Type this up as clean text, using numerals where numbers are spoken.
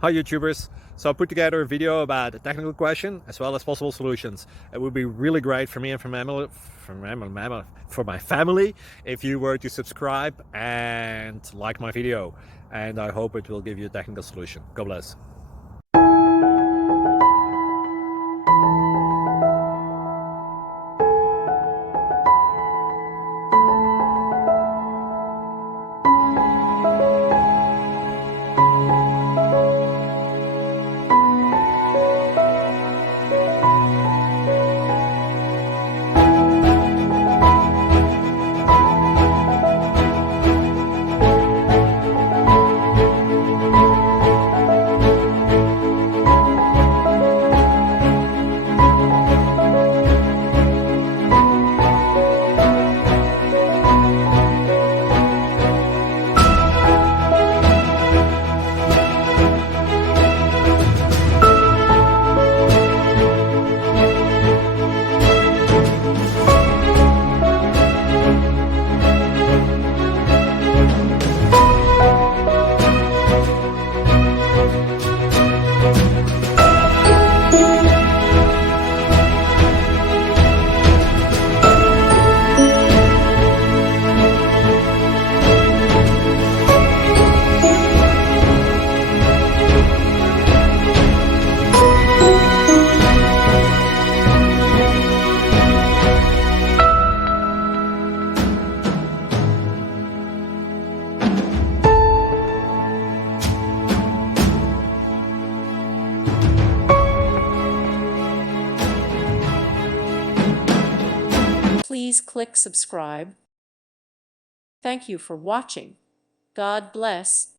Hi YouTubers. So I put together a video about a technical question as well as possible solutions. It would be really great for me and for my family if you were to subscribe and like my video. And I hope it will give you a technical solution. God bless. Please click subscribe. Thank you for watching. God bless.